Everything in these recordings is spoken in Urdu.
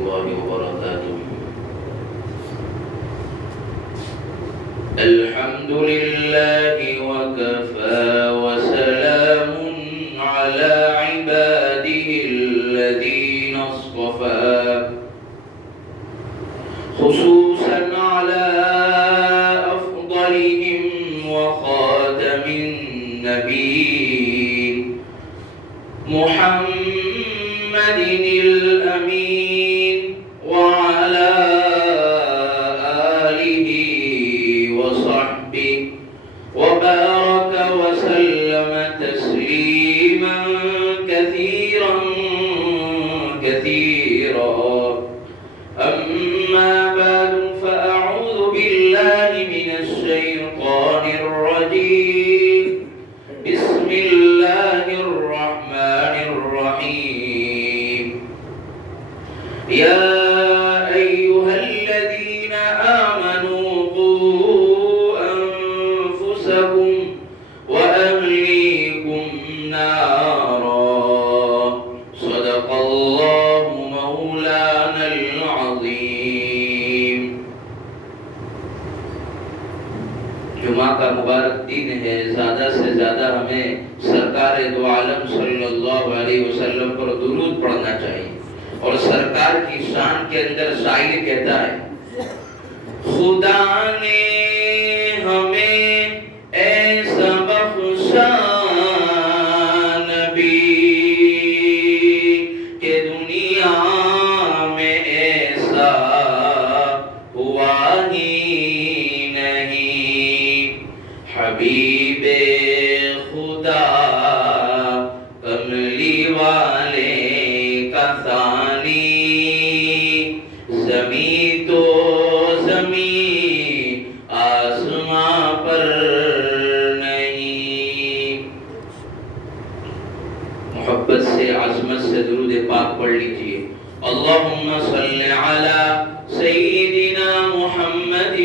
الله وبركاته. الحمد لله وكفى وسلام على عباده الذين اصطفى، خصوصا على أفضلهم وخاتم النبيين محمد الأمين وعلى آله وصحبه وبارك وسلم تسليما كثيرا كثيرا. أما بعد فأعوذ بالله من الشيطان الرجيم. بسم الله الرحمن الرحيم. يا أيها الذين آمنوا قوا أنفسكم وأهليكم نارا. صدق الله مولانا العظيم. جمعہ کا مبارک دن ہے. زیادہ سے زیادہ ہمیں سرکار دو عالم صلی اللہ علیہ وسلم پر درود پڑھنا چاہیے. اور سرکار کی شان کے اندر شاعر کہتا ہے، خدا نے ہمیں ایسا بخشا نبی کہ دنیا میں ایسا ہوا ہی نہیں. حبیب خدا کملی والے کا ثانی، زمین تو زمین آسماں پر نہیں. محبت سے عظمت سے درود پاک پڑھ لیجئے. اللہم صلی علی سیدنا محمد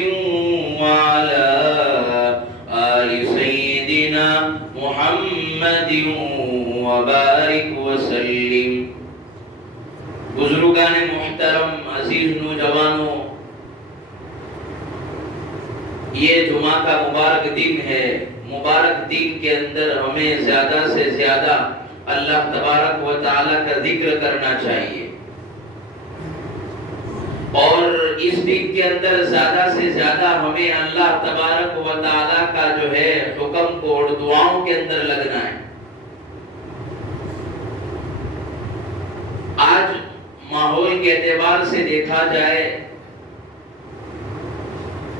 وعلی آل سیدنا محمد وبارک وسلم. بزرگان محترم، عزیز نوجوانوں، یہ جمعہ کا مبارک دن ہے. مبارک دن کے اندر ہمیں زیادہ سے زیادہ اللہ تبارک و تعالیٰ کا ذکر کرنا چاہیے، اور اس دن کے اندر زیادہ سے زیادہ ہمیں اللہ تبارک و تعالیٰ کا جو ہے حکم کو اور دعاؤں کے اندر لگنا ہے. آج ماحول کے اعتبار سے دیکھا جائے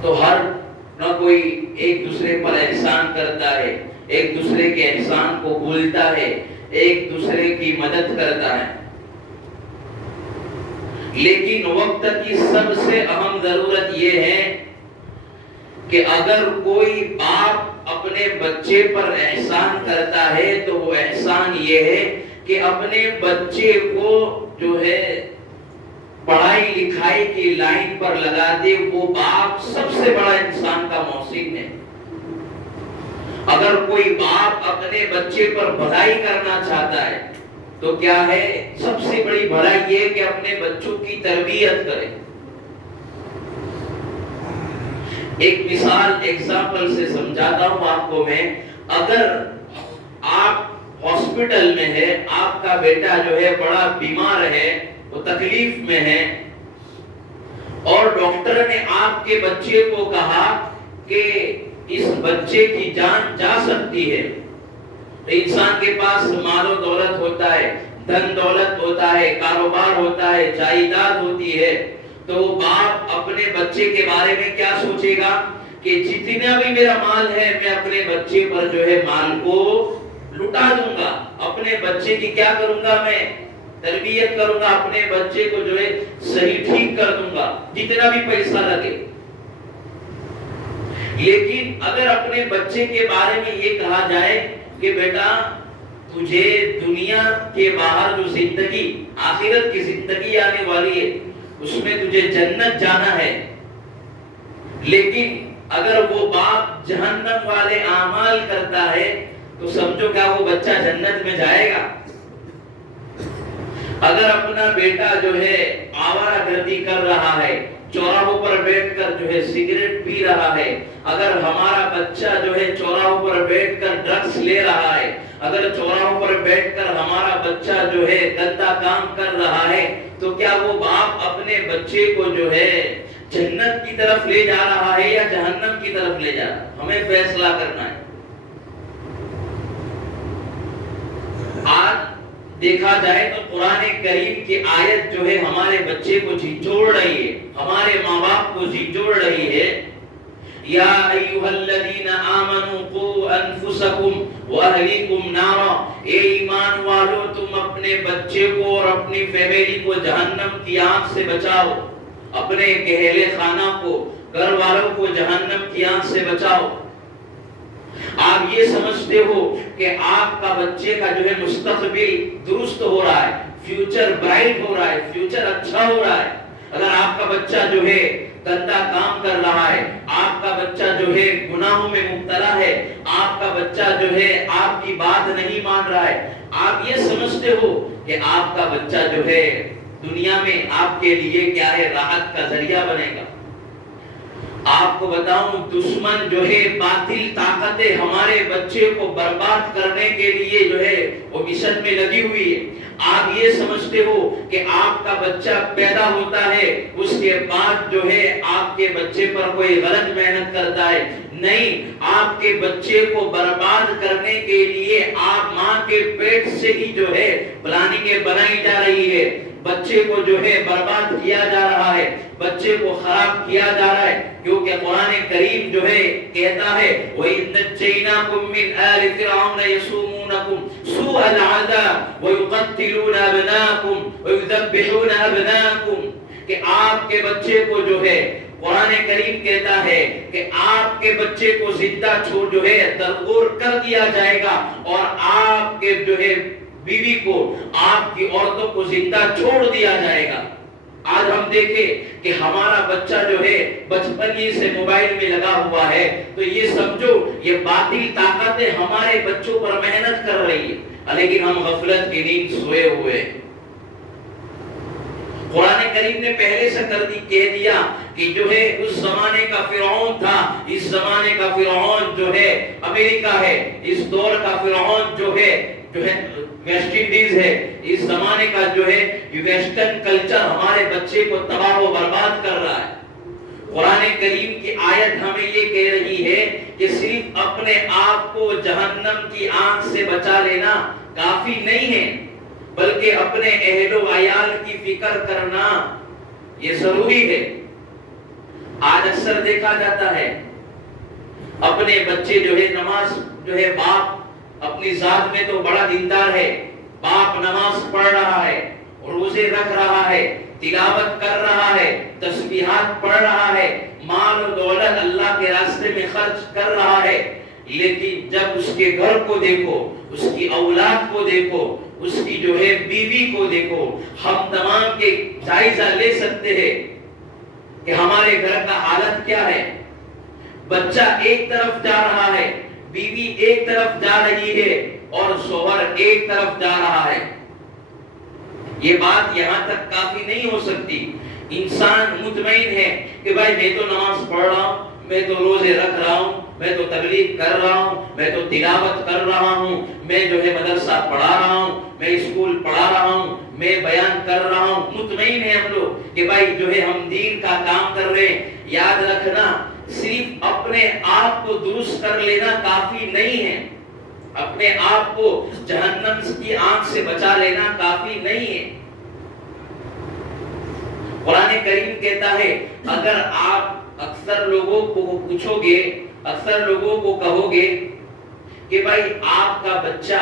تو ہر نہ کوئی ایک دوسرے پر احسان کرتا ہے، ایک دوسرے کے احسان کو بھولتا ہے، ایک دوسرے کی مدد کرتا ہے. لیکن وقت کی سب سے اہم ضرورت یہ ہے کہ اگر کوئی باپ اپنے بچے پر احسان کرتا ہے تو وہ احسان یہ ہے کہ اپنے بچے کو جو ہے پڑھائی لکھائی کی لائن پر لگا دے. وہ باپ سب سے بڑا انسان کا محسن ہے. اگر کوئی باپ اپنے بچے پر بھلائی کرنا چاہتا ہے تو کیا ہے سب سے بڑی بھلائی یہ کہ اپنے بچوں کی تربیت کرے. ایک مثال ایگزامپل سے سمجھاتا ہوں آپ کو میں. اگر آپ ہاسپٹل میں ہے، آپ کا بیٹا جو ہے بڑا بیمار ہے، وہ تکلیف میں ہے، اور ڈاکٹر نے آپ کے بچے کو کہا کہ اس بچے کی جان جا سکتی ہے. انسان کے پاس مال و دولت ہوتا ہے، دھن دولت ہوتا ہے، کاروبار ہوتا ہے، جائیداد ہوتی ہے، تو وہ باپ اپنے بچے کے بارے میں کیا سوچے گا کہ جتنا بھی میرا مال ہے میں اپنے بچے پر جو ہے مال کو لٹا دوں گا. اپنے بچے کی کیا کروں گا؟ میں تربیت کروں گا، اپنے بچے کو جو ہے صحیح ٹھیک کر دوں گا جتنا بھی پیسہ لگے. لیکن اگر اپنے بچے کے بارے میں یہ کہا جائے کہ بیٹا تجھے دنیا کے باہر جو زندگی، آخرت کی زندگی آنے والی ہے، اس میں تجھے جنت جانا ہے، لیکن اگر وہ باپ جہنم والے اعمال کرتا ہے تو سمجھو کیا وہ بچہ جنت میں جائے گا؟ اگر اپنا بیٹا جو ہے آوارہ جو ہے سگریٹ پی رہا ہے، اگر ہمارا بچہ جو ہے چوراہوں پر بیٹھ کر ڈرگس لے رہا ہے، اگر چوراہوں پر بیٹھ کر ہمارا بچہ جو ہے گندا کام کر رہا ہے، تو کیا وہ باپ اپنے بچے کو جو ہے جنت کی طرف لے جا رہا ہے یا جہنم کی طرف لے جا رہا ہے؟ ہمیں فیصلہ کرنا ہے۔ آج دیکھا جائے تو قرآن کریم کی آیت جو ہے ہمارے بچے کو جھنجھوڑ رہی ہے، ہمارے ماں باپ کو جھنجھوڑ رہی ہے۔ یا ایھا الذین آمنوا قوا انفسکم واہلیکم نارا، اے ایمان والو تم اپنے بچے کو اور اپنی فیملی کو جہنم کی آگ سے بچاؤ، اپنے اہل خانہ کو، گھر والوں کو جہنم کی آگ سے بچاؤ۔ آپ یہ سمجھتے ہو کہ آپ کا بچے کا جو ہے مستقبل درست ہو رہا ہے، فیوچر برائٹ ہو رہا ہے، فیوچر اچھا ہو رہا ہے۔ اگر آپ کا بچہ جو ہے گندا کام کر رہا ہے، آپ کا بچہ جو ہے گناہوں میں مبتلا ہے، آپ کا بچہ جو ہے آپ کی بات نہیں مان رہا ہے، آپ یہ سمجھتے ہو کہ آپ کا بچہ جو ہے دنیا میں آپ کے لیے کیا ہے، راحت کا ذریعہ بنے گا۔ آپ کو بتاؤں، دشمن جو ہے باطل طاقتیں ہمارے بچے کو برباد کرنے کے لیے جو ہے وہ مشن میں لگی ہوئی ہے۔ آپ یہ سمجھتے ہو کہ آپ کا بچہ پیدا ہوتا ہے، اس کے بعد جو ہے آپ کے بچے پر کوئی غلط محنت کرتا ہے، نہیں، آپ کے بچے کو برباد کرنے کے لیے آپ ماں کے پیٹ سے ہی جو ہے پلاننگیں بنائی جا رہی ہے، بچے کو جو ہے برباد کیا جا رہا ہے، بچے کو خراب کیا جا رہا ہے، کیونکہ قرآن کریم جو ہے کہتا ہے وَإِذْ نَجَّيْنَاكُمْ مِنْ آلِ فِرْعَوْنَ يَسُومُونَكُمْ سُوءَ الْعَذَابِ وَيُقَتِّلُونَ أَبْنَاءَكُمْ وَيُذَبِّحُونَ أَبْنَاءَكُمْ، کہ آپ کے بچے کو جو ہے قرآن کریم کہتا ہے کہ آپ کے بچے کو زندہ چھوڑ جو ہے درگور کر دیا جائے گا، اور آپ کے جو ہے بیوی کو، آپ کی عورتوں کو زندہ چھوڑ دیا جائے گا۔ آج ہم دیکھیں کہ ہمارا بچہ جو ہے بچپن ہی سے موبائل میں لگا ہوا ہے، تو یہ سمجھو یہ باطل طاقتیں ہمارے بچوں پر محنت کر رہی ہے، لیکن ہم غفلت کی نیند سوئے ہوئے۔ قرآن کریم نے پہلے سے کہہ دیا کہ جو ہے اس زمانے کا فرعون تھا، اس زمانے کا فرعون جو ہے امریکہ ہے، اس دور کا فرعون جو ہے ویسٹ انڈیز ہے، اس زمانے کا جو ہے ویسٹرن کلچر ہمارے بچے کو تباہ و برباد کر رہا ہے۔ قرآن کریم کی آیت ہمیں یہ کہہ رہی ہے کہ صرف اپنے آپ کو جہنم کی آگ سے بچا لینا کافی نہیں ہے، بلکہ اپنے اہل و عیال کی فکر کرنا یہ ضروری ہے۔ آج اکثر دیکھا جاتا ہے اپنے بچے جو ہے نماز جو ہے، باپ اپنی ذات میں تو بڑا دیندار ہے، باپ نماز پڑھ رہا ہے، روزے رکھ رہا ہے، تلاوت کر رہا ہے، تسبیحات پڑھ رہا ہے، مال و دولت اللہ کے راستے میں خرچ کر رہا ہے، لیکن جب اس کے گھر کو دیکھو، اس کی اولاد کو دیکھو، اس کی جو ہے بیوی کو دیکھو، ہم تمام کے جائزہ لے سکتے ہیں کہ ہمارے گھر کا حالت کیا ہے۔ بچہ ایک طرف جا رہا ہے، بیوی ایک طرف جا رہی ہے، اور شوہر ایک طرف جا رہا ہے۔ یہ بات یہاں تک کافی نہیں ہو سکتی۔ انسان مطمئن ہے کہ بھائی میں تو نماز پڑھ رہا ہوں، میں تو روزے رکھ رہا ہوں، میں تو تبلیغ کر رہا ہوں، میں تو تلاوت کر رہا ہوں، میں جو ہے مدرسہ پڑھا رہا ہوں، میں اسکول پڑھا رہا ہوں، میں بیان کر رہا ہوں۔ مطمئن ہے ہم لوگ کہ بھائی جو ہے ہم دین کا کام کر رہے ہیں۔ یاد رکھنا، صرف اپنے آپ کو درست کر لینا کافی نہیں ہے، اپنے آپ کو جہنم کی آگ سے بچا لینا کافی نہیں ہے۔ قرآن کریم کہتا ہے اگر آپ اکثر لوگوں کو پوچھو گے، اکثر لوگوں کو کہو گے کہ بھائی آپ کا بچہ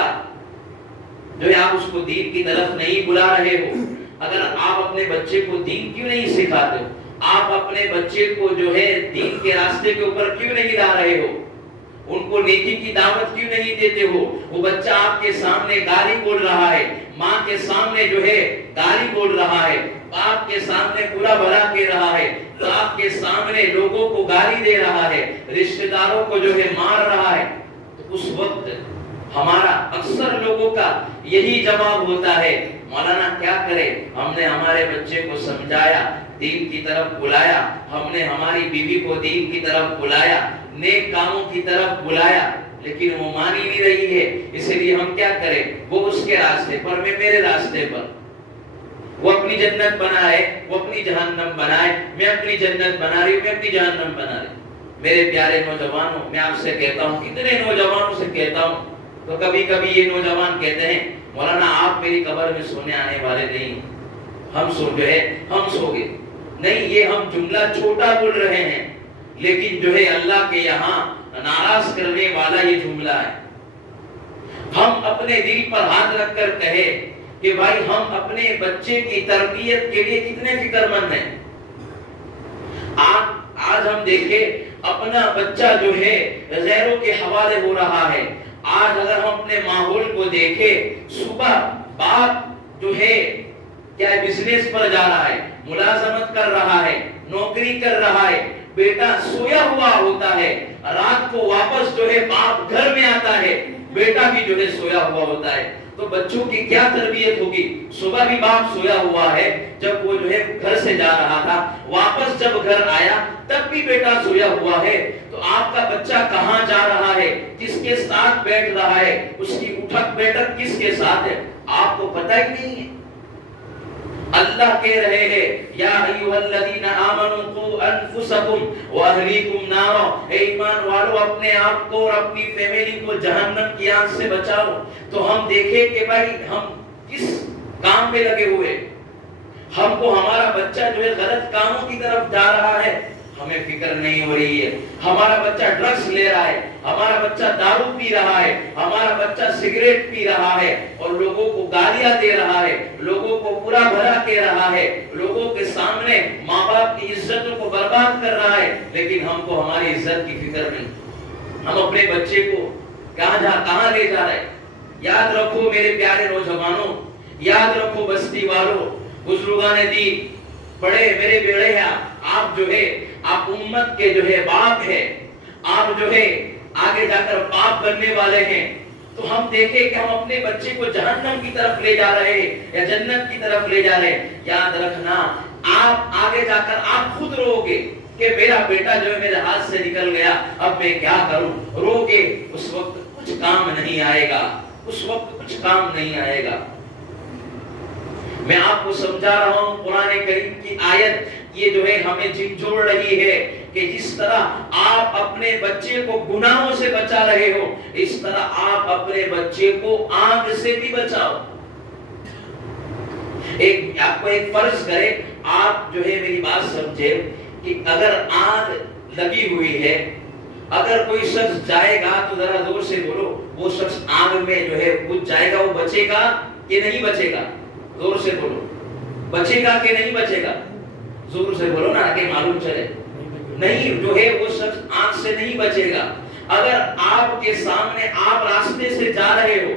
جو ہے آپ اس کو دین کی طرف نہیں بلا رہے ہو، اگر آپ اپنے بچے کو دین کیوں نہیں سکھاتے ہو، آپ اپنے بچے کو جو ہے دین کے راستے کے اوپر کیوں نہیں لا رہے ہو، ان کو نیکی کی دعوت کیوں نہیں دیتے ہو، وہ بچہ آپ کے سامنے گالی بول رہا ہے، ماں کے سامنے جو ہے گالی بول رہا ہے، باپ کے سامنے برا بھلا کہہ رہا ہے، باپ کے سامنے لوگوں کو گالی دے رہا ہے، رشتہ داروں کو جو ہے مار رہا ہے، تو اس وقت ہمارا اکثر لوگوں کا یہی جواب ہوتا ہے مولانا کیا کرے؟ ہم نے ہمارے بچے کو سمجھایا، دین کی طرف بلایا، ہم نے ہماری بیوی کو دین کی طرف بلایا، نیک کاموں کی طرف بلایا، لیکن وہ مان ہی نہیں رہی ہے۔ اس لیے ہم کیا کریں؟ وہ اس کے راستے پر، میں میرے راستے پر۔ وہ اپنی جنت بنائے، وہ اپنی جہنم بنائے، میں اپنی جنت بنا رہی ہوں، میں اپنی جہنم بنا رہی ہوں۔ میرے پیارے نوجوانوں، میں آپ سے کہتا ہوں، کتنے نوجوانوں سے کہتا ہوں، تو کبھی کبھی یہ نوجوان کہتے ہیں مولانا آپ میری قبر میں سونے آنے والے نہیں، ہم سو گئے۔ نہیں، یہ ہم جملہ چھوٹا بول رہے ہیں، لیکن جو ہے اللہ کے یہاں ناراض کرنے والا یہ جملہ ہے۔ ہم اپنے دل پر ہاتھ رکھ کر کہے کہ بھائی ہم اپنے بچے کی تربیت کے لیے کتنے فکر مند ہیں۔ آج ہم دیکھیں اپنا بچہ جو ہے غیروں کے حوالے ہو رہا ہے۔ آج اگر ہم اپنے ماحول کو دیکھیں، صبح باپ جو ہے کیا بزنس پر جا رہا ہے، ملازمت کر رہا ہے، نوکری کر رہا ہے، بیٹا سویا ہوا ہوتا ہے، رات کو واپس جو ہے باپ گھر میں آتا ہے، بیٹا بھی جو ہے سویا ہوا ہوتا ہے، تو بچوں کی کیا تربیت ہوگی؟ صبح بھی باپ سویا ہوا ہے، جب وہ جو ہے گھر سے جا رہا تھا، واپس جب گھر آیا تب بھی بیٹا سویا ہوا ہے، تو آپ کا بچہ کہاں جا رہا ہے، کس کے ساتھ بیٹھ رہا ہے، اس کی اٹھک بیٹھک کس کے ساتھ ہے، آپ کو پتہ ہی نہیں ہے۔ اللہ کہہ رہے ہیں یا ایھا الذین آمنوا قوا انفسکم واہلیکم نارا، اے ایمان والو اپنے آپ کو اور اپنی فیملی کو جہنم کی آگ سے بچاؤ۔ تو ہم دیکھیں کہ بھائی ہم کس کام میں لگے ہوئے، ہم کو ہمارا بچہ جو ہے غلط کاموں کی طرف جا رہا ہے، ہمیں فکر نہیں ہو رہی ہے۔ ہمارا بچہ ڈرگس لے رہا ہے، ہمارا بچہ دارو پی رہا ہے، ہمارا بچہ سگریٹ پی رہا ہے اور لوگوں کو گالیاں دے رہا ہے، لوگوں کو برا بھلا کہہ رہا ہے، لوگوں کے سامنے ماں باپ کی عزتوں کو برباد کر رہا ہے، لیکن ہم کو ہماری عزت کی فکر نہیں۔ ہم اپنے بچے کو کہاں لے جا رہے ہیں؟ یاد رکھو میرے پیارے نوجوانوں، یاد رکھو بستی والوں، بزرگان دین، بڑے میرے بیڑے ہیں، آپ جو ہے آپ امت کے جو ہے باپ ہے، آپ جو ہے آگے جا کر باپ بننے والے ہیں، تو ہم دیکھیں کہ ہم اپنے بچے کو جہنم کی طرف لے جا رہے ہیں یا جنت کی طرف لے جا رہے ہیں۔ یاد رکھنا آپ آگے جا کر آپ خود رو گے کہ میرا بیٹا جو ہے میرے ہاتھ سے نکل گیا، اب میں کیا کروں، رو گے، اس وقت کچھ کام نہیں آئے گا، اس وقت کچھ کام نہیں آئے گا۔ میں آپ کو سمجھا رہا ہوں قرآن کریم کی آیت، یہ جو ہے ہمیں جھنجھوڑ رہی ہے کہ جس طرح آپ اپنے بچے کو گناہوں سے بچا رہے ہو، اس طرح آپ اپنے بچے کو آگ سے بھی بچاؤ۔ آپ کو ایک فرض کرے، آپ جو ہے میری بات سمجھے کہ اگر آگ لگی ہوئی ہے، اگر کوئی شخص جائے گا تو ذرا زور سے بولو، وہ شخص آگ میں جو ہے کچھ جائے گا، وہ بچے گا کہ نہیں بچے گا؟ زور سے بولو، بچے گا کہ نہیں بچے گا؟ زور سے بولو نا کہ معلوم چلے۔ نہیں، جو ہے وہ شخص آگ سے نہیں بچے گا۔ اگر آپ کے سامنے آپ راستے سے جا رہے ہو،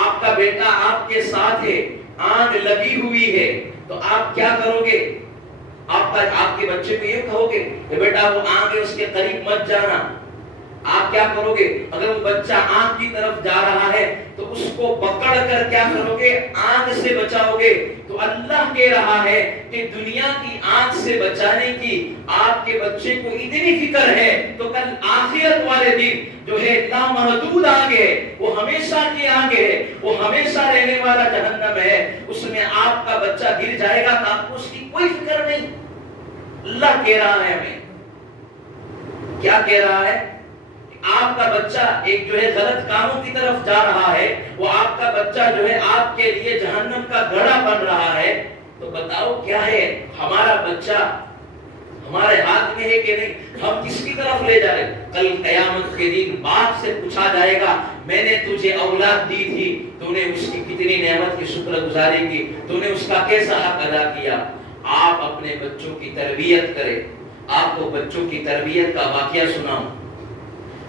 آپ کا بیٹا آپ کے ساتھ ہے، آگ لگی ہوئی ہے، تو آپ کیا کرو گے؟ آپ کے بچے کو یہ کہو گے کہ بیٹا وہ آگ ہے، اس کے قریب مت جانا۔ آپ کیا کرو گے؟ اگر وہ بچہ آگ کی طرف جا رہا ہے تو اس کو پکڑ کر کیا کرو گے؟ آگ سے بچاؤ گے۔ تو اللہ کہہ رہا ہے کہ دنیا کی آگ سے بچانے کی آپ کے بچے کو اتنی فکر ہے، تو کل آخرت والے دن جو ہے لامحدود آگ ہے، وہ ہمیشہ کی آگ ہے، وہ ہمیشہ رہنے والا جہنم ہے، اس میں آپ کا بچہ گر جائے گا تو آپ کو اس کی کوئی فکر نہیں۔ اللہ کہہ رہا ہے ہمیں، کیا کہہ رہا ہے؟ آپ کا بچہ ایک جو ہے غلط کاموں کی طرف جا رہا ہے، وہ آپ کا بچہ جو ہے آپ کے لیے جہنم کا گڑھا بن رہا ہے، تو بتاؤ کیا ہے؟ ہمارا بچہ ہمارے ہاتھ میں ہے کہ نہیں؟ ہم کس کی طرف لے جا رہے ہیں؟ کل قیامت کے دن باپ سے پوچھا جائے گا، میں نے تجھے اولاد دی تھی، تو نے اس کی کتنی نعمت کی شکر گزاری کی، تو نے اس کا کیسا حق ادا کیا؟ آپ اپنے بچوں کی تربیت کریں۔ آپ کو بچوں کی تربیت کا واقعہ سناؤں،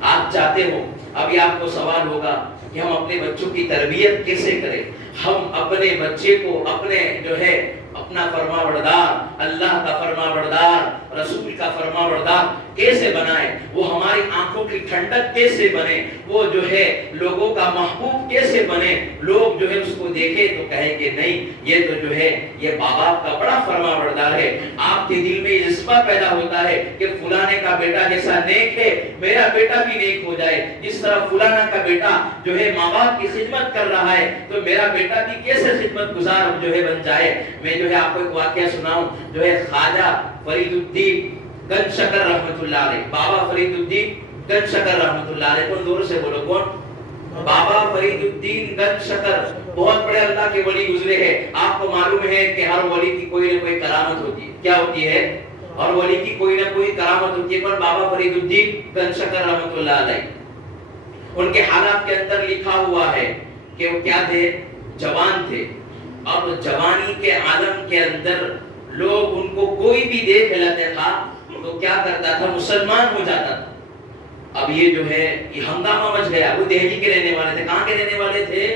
آپ چاہتے ہو، ابھی آپ کو سوال ہوگا کہ ہم اپنے بچوں کی تربیت کیسے کریں؟ ہم اپنے بچے کو اپنے جو ہے اپنا فرما بردار، اللہ کا فرما بردار، رسول کا فرما بردار کیسے بنائے، وہ ہماری آنکھوں کی ٹھنڈک کیسے بنے، وہ جو ہے لوگوں کا محبوب کیسے بنے، لوگ جو ہے اس کو دیکھے تو کہے کہ نہیں یہ تو جو ہے یہ ماں باپ کا بڑا فرما بردار ہے۔ آپ کے دل میں جذبہ پیدا ہوتا ہے کہ فلانے کا بیٹا جیسا نیک ہے میرا بیٹا بھی نیک ہو جائے، جس طرح فلانا کا بیٹا جو ہے ماں باپ کی خدمت کر رہا ہے تو میرا بیٹا بھی کیسے خدمت گزار جو ہے بن جائے۔ میں جو ہے آپ کو ایک واقعہ سناؤں، جو ہے خواجہ فرید الدین گنج شکر رحمت اللہ علیہ، بابا فرید الدین گنج شکر رحمت اللہ علیہ، کون دور سے بولو کون؟ بابا فرید الدین گنج شکر، بہت بڑے اللہ کے ولی گزرے ہیں۔ آپ کو معلوم ہے کہ ہر ولی کی کوئی نہ کوئی کرامت ہوتی ہے، کیا ہوتی ہے؟ اور ولی کی کوئی نہ کوئی کرامت ہوتی ہے۔ پر بابا فرید الدین گنج شکر رحمت اللہ علیہ، ان کے حالات کے اندر لکھا ہوا ہے کہ وہ کیا تھے؟ جوان تھے، اور جوانی کے عالم کے اندر لوگ ان کو کوئی بھی دیکھ لیتا تھا تو کیا کرتا تھا؟ مسلمان ہو جاتا تھا۔ اب یہ جو ہے یہ ہنگامہ مچ گیا۔ وہ دہلی کے رہنے والے تھے، کہاں کے رہنے والے تھے؟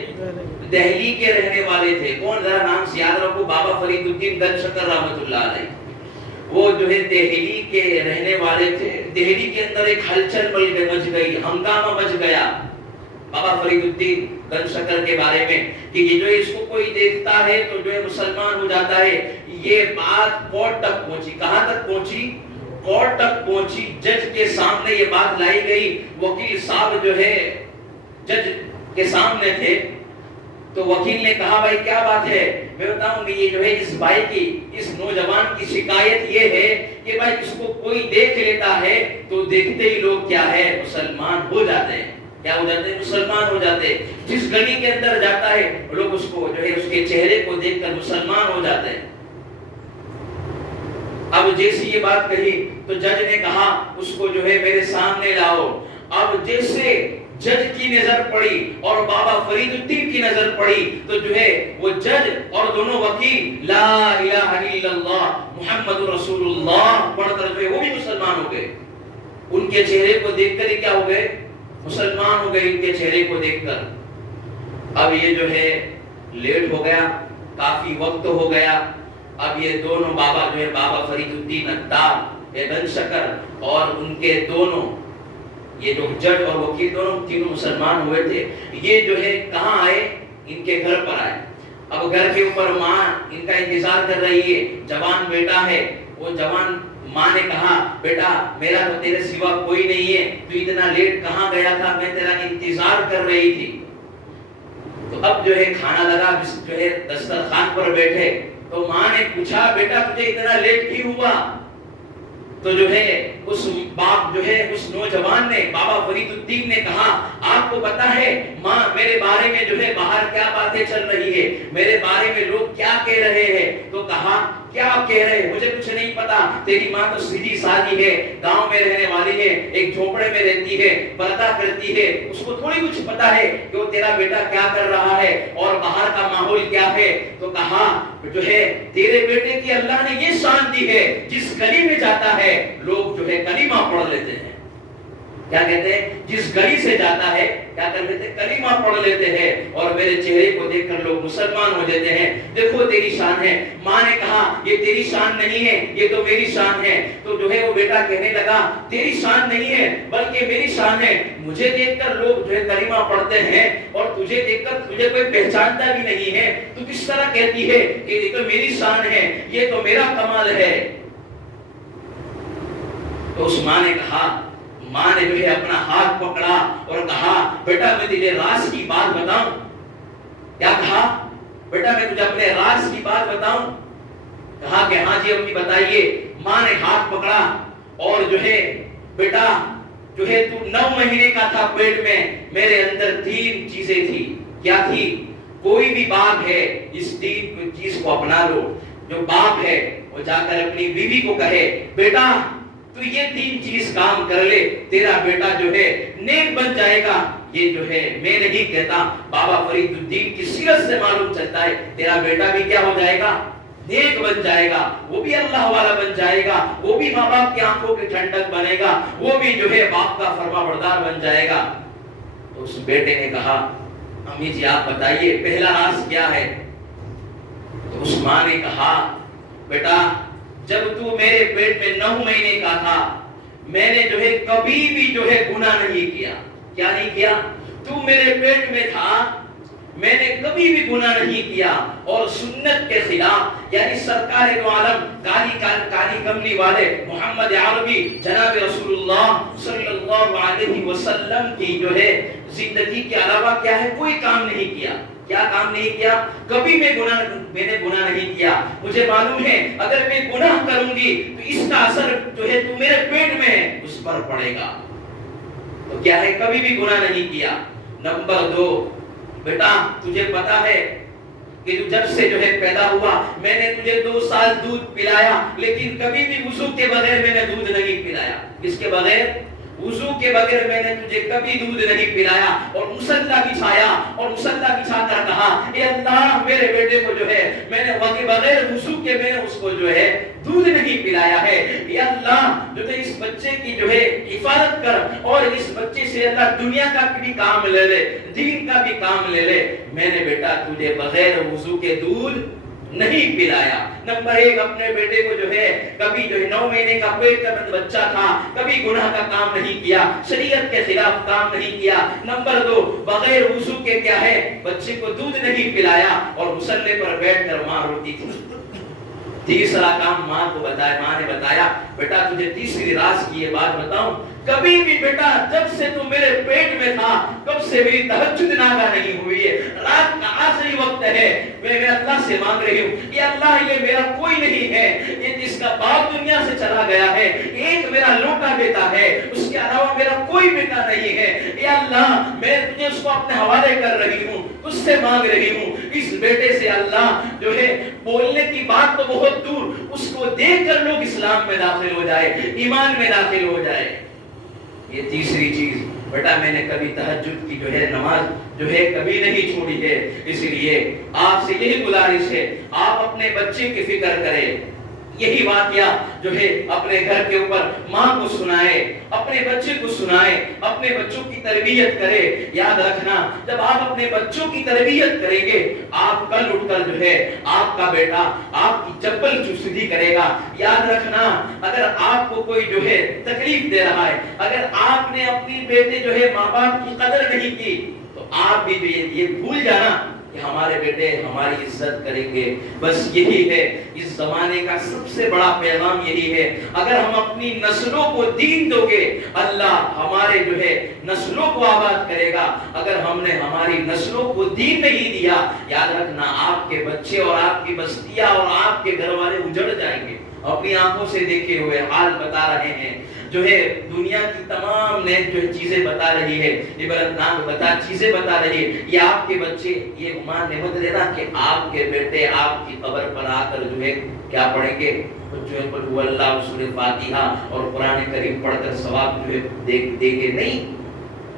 دہلی کے رہنے والے تھے۔ کون؟ ذرا نام سے یاد رکھو، بابا فرید الدین گنج شکر رحمت اللہ علیہ، وہ جو ہے دہلی کے رہنے والے تھے۔ دہلی کے اندر ایک ہلچل مچ گئی، ہنگامہ مچ گیا بابا فرید الدین گنج شکر کے بارے میں کہ یہ جو اس کو کوئی دیکھتا ہے تو جو ہے مسلمان ہو جاتا ہے۔ یہ بات کورٹ تک پہنچی، کہاں تک پہنچی؟ کورٹ تک پہنچی، جج کے سامنے یہ بات لائی گئی۔ وکیل صاحب جو ہے جج کے سامنے تھے تو وکیل نے کہا بھائی کیا بات ہے؟ میں بتاؤں کہ یہ جو ہے اس بھائی کی، اس نوجوان کی شکایت یہ ہے کہ بھائی اس کو کوئی دیکھ لیتا ہے تو دیکھتے ہی لوگ کیا ہے؟ مسلمان ہو جاتے ہیں۔ کیا ہو جاتے ہیں؟ مسلمان ہو جاتے ہیں۔ جس گلی کے اندر جاتا ہے لوگ اس کو جو ہے اس کے چہرے کو دیکھ کر مسلمان ہو جاتے ہیں۔ اب جیسی یہ بات کہی تو جج نے کہا اس کو جو ہے میرے سامنے لاؤ۔ اب جیسے جج کی نظر پڑی اور بابا فرید الدین کی نظر پڑی تو جو ہے وہ جج اور دونوں وکیل لا الہ الا اللہ محمد رسول اللہ پڑھ کر جو ہے وہ بھی مسلمان ہو گئے۔ ان کے چہرے کو دیکھ کر ہی کیا ہو گئے؟ مسلمان ہو گئے، ان کے چہرے کو دیکھ کر۔ اب یہ جو ہے لیٹ ہو گیا، کافی وقت ہو گیا۔ اب یہ دونوں بابا جو ہے بابا فرید الدین اتار گنج شکر اور ان کے دونوں یہ جو جج اور وکیل دونوں تینوں مسلمان ہوئے تھے، یہ جو ہے کہاں آئے؟ ان کے گھر پر آئے۔ اب گھر کے اوپر ماں ان کا انتظار کر رہی ہے، جوان بیٹا ہے۔ وہ جوان ماں نے کہا بیٹا میرا تو تیرے سوا کوئی نہیں ہے، تو اتنا لیٹ کہاں گیا تھا؟ میں تیرا انتظار کر رہی تھی۔ تو اب جو ہے کھانا لگا، جو ہے دسترخوان پر بیٹھے تو ماں نے پوچھا بیٹا تجھے اتنا لیٹ کیوں ہوا؟ تو جو ہے اس باپ جو ہے اس نوجوان نے بابا فرید الدین نے کہا آپ کو پتا ہے ماں میرے بارے میں جو ہے باہر کیا باتیں چل رہی ہے، میرے بارے میں لوگ کیا کہہ رہے ہیں؟ تو کہا کیا کہہ رہے؟ مجھے کچھ نہیں پتا، تیری ماں تو سیدھی سادی ہے، گاؤں میں رہنے والی ہے، ایک جھونپڑے میں رہتی ہے، پردہ کرتی ہے، اس کو تھوڑی کچھ پتا ہے کہ وہ تیرا بیٹا کیا کر رہا ہے اور باہر کا ماحول کیا ہے۔ تو کہا جو ہے تیرے بیٹے کی اللہ نے یہ شان دی ہے، جس گلی میں جاتا ہے لوگ جو ہے کلمہ پڑھ لیتے ہیں۔ کیا کہتے ہیں؟ جس گلی سے جاتا ہے کیا کر لیتے ہیں؟ کلمہ پڑھ لیتے ہیں، اور میرے چہرے کو دیکھ کر لوگ مسلمان ہو جاتے ہیں۔ دیکھو تیری شان ہے۔ ماں نے کہا یہ تیری شان نہیں ہے، یہ تو میری شان ہے۔ تو جو ہے وہ بیٹا کہنے لگا تیری شان نہیں ہے بلکہ میری شان ہے، مجھے دیکھ کر لوگ جو ہے کلمہ پڑھتے ہیں اور تجھے دیکھ کر تجھے کوئی پہچانتا بھی نہیں ہے، تو کس طرح کہتی ہے کہ یہ تو میری شان ہے، یہ تو میرا کمال ہے؟ تو اس ماں نے کہا، ماں نے جو ہے اپنا ہاتھ پکڑا اور کہا بیٹا میں تجھے راز کی بات بتاؤں۔ کیا کہا؟ بیٹا میں تجھے اپنے راز کی بات بتاؤں۔ کہا کہ ہاں جی امی بتائیے۔ ماں نے ہاتھ پکڑا اور جو ہے بیٹا جو ہے تو 9 مہینے کا تھا پیٹ میں، میرے اندر 3 چیزیں تھی۔ کیا تھی؟ کوئی بھی باپ ہے اس 3 چیز کو اپنا لو۔ جو باپ ہے وہ جا کر اپنی بیوی کو کہے بیٹا تو یہ 3 چیز کام کر لے، تیرا بیٹا جو ہے نیک بن جائے گا۔ یہ جو ہے میں نہیں کہتا، بابا فرید الدین کی سیرت سے معلوم چلتا ہے تیرا بیٹا بھی کیا ہو جائے گا؟ نیک بن جائے گا، وہ بھی اللہ والا بن جائے گا، وہ بھی ماں باپ کی آنکھوں کی ٹھنڈک بنے گا، وہ بھی جو ہے باپ کا فرما بردار بن جائے گا۔ تو اس بیٹے نے کہا امی جی آپ بتائیے پہلا راز کیا ہے؟ تو اس ماں نے کہا بیٹا جب تو میرے پیٹ میں 9 مہینے کا تھا، میں نے جو ہے کبھی بھی جو ہے گناہ نہیں کیا. کیا نہیں کیا؟ تو میرے پیٹ میں تھا، میں نے کبھی بھی گناہ نہیں کیا اور سنت کے خلاف، یعنی سرکار دو عالم کالی کملی والے محمد عربی جناب رسول اللہ صلی اللہ علیہ وسلم کی جو ہے زندگی کے علاوہ کیا ہے کوئی کام نہیں کیا. کیا کام نہیں کیا؟ کبھی میں نے گناہ نہیں کیا. مجھے معلوم ہے اگر میں گناہ کروں گی تو اس کا اثر جو ہے تو میرے پیٹ میں ہے اس پر پڑے گا. تو کیا ہے کبھی بھی گناہ نہیں کیا. نمبر 2، بیٹا تجھے پتا ہے کہ تو جب سے جو ہے پیدا ہوا میں نے تجھے 2 سال دودھ پلایا، لیکن کبھی بھی وضو کے بغیر میں نے دودھ نہیں پلایا. کس کے بغیر؟ وضو کے بغیر میں نے تجھے کبھی دودھ نہیں پلایا. اور مصلی بچھایا اور مصلی بچھا کر کہا اے اللہ میرے بیٹے کو جو ہے میں نے بغیر وضو کے میں نے اس کو جو ہے دودھ نہیں پلایا ہے. اے اللہ جو ہے اس بچے کی جو ہے حفاظت کر اور اس بچے سے اللہ دنیا کا بھی کام لے لے، دین کا بھی کام لے لے. میں نے بیٹا تجھے بغیر وضو کے دودھ نہیں پلایا. نمبر 1، اپنے بیٹے کو جو ہے کبھی جو ہے 9 مہینے کا پیٹ کا بچہ تھا، کبھی گناہ کا کام نہیں کیا، شریعت کے خلاف کام نہیں کیا. نمبر 2، بغیر وضو کے کیا ہے بچے کو دودھ نہیں پلایا اور مصلی پر بیٹھ کر ماں روتی تھی. تیسرا کام ماں کو بتایا، ماں نے بتایا بیٹا تجھے تیسری راز کی یہ بات بتاؤں، کبھی بھی بیٹا جب سے تو میرے پیٹ میں تھا کب سے میری تہجد ناگاہ نہیں ہوئی ہے. رات کا آخری وقت ہے، میں اللہ سے مانگ رہی ہوں یا اللہ یہ میرا کوئی نہیں ہے، یہ جس کا باپ دنیا سے چلا گیا ہے، ایک میرا لوٹا بیٹا ہے، اس کے علاوہ میرا کوئی بیٹا نہیں ہے. یا اللہ میں تجھے اس کو اپنے حوالے کر رہی ہوں، تجھ سے مانگ رہی ہوں اس بیٹے سے اللہ جو ہے بولنے کی بات تو بہت دور، اس کو دیکھ کر لوگ اسلام میں داخل ہو جائے، ایمان میں داخل ہو جائے. یہ تیسری چیز بیٹا میں نے کبھی تہجد کی جو ہے نماز جو ہے کبھی نہیں چھوڑی ہے. اس لیے آپ سے یہی گزارش ہے آپ اپنے بچے کی فکر کریں. یہی واقعہ جو ہے اپنے گھر کے اوپر ماں کو سنائے، اپنے بچے کو سنائے، اپنے بچوں کی تربیت کرے. یاد رکھنا جب آپ اپنے بچوں کی تربیت کریں گے آپ کل اٹھ کر جو ہے آپ کا بیٹا آپ کی چپل چوسیدھی کرے گا. یاد رکھنا اگر آپ کو کوئی جو ہے تکلیف دے رہا ہے، اگر آپ نے اپنی بیٹے جو ہے ماں باپ کی قدر نہیں کی تو آپ بھی یہ بھول جانا کہ ہمارے بیٹے ہماری عزت کریں گے. بس یہی ہے اس زمانے کا سب سے بڑا پیغام یہی ہے. اگر ہم اپنی نسلوں کو دین دو گے اللہ ہمارے جو ہے نسلوں کو آباد کرے گا. اگر ہم نے ہماری نسلوں کو دین نہیں دیا یاد رکھنا آپ کے بچے اور آپ کی بستیاں اور آپ کے گھر والے اجڑ جائیں گے. اپنی آنکھوں سے دیکھے ہوئے حال بتا رہے ہیں جو ہے دنیا کی تمام نے جو چیزیں بتا رہی ہے، عبرتناک چیزیں بتا رہی ہے. یہ آپ کے بچے یہ مان نعمت لینا کہ آپ کے بیٹے آپ کی قبر پر آ کر جو ہے کیا پڑھیں گے جو ہے قل هو اللہ سورہ فاتحہ اور قرآن کریم پڑھ کر ثواب جو ہے دے گے. نہیں،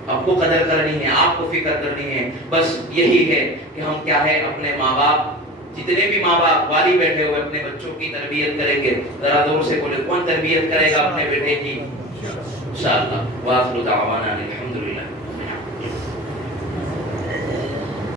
آپ کو قدر کرنی ہے، آپ کو فکر کرنی ہے. بس یہی ہے کہ ہم کیا ہے اپنے ماں باپ جتنے بھی ماں باپ والی بیٹھے ہوئے اپنے بچوں کی تربیت کریں گے. ذرا دور سے بولے کون تربیت کرے گا اپنے بیٹے کی؟ انشاءاللہ. وآخر دعوانا الحمدللہ.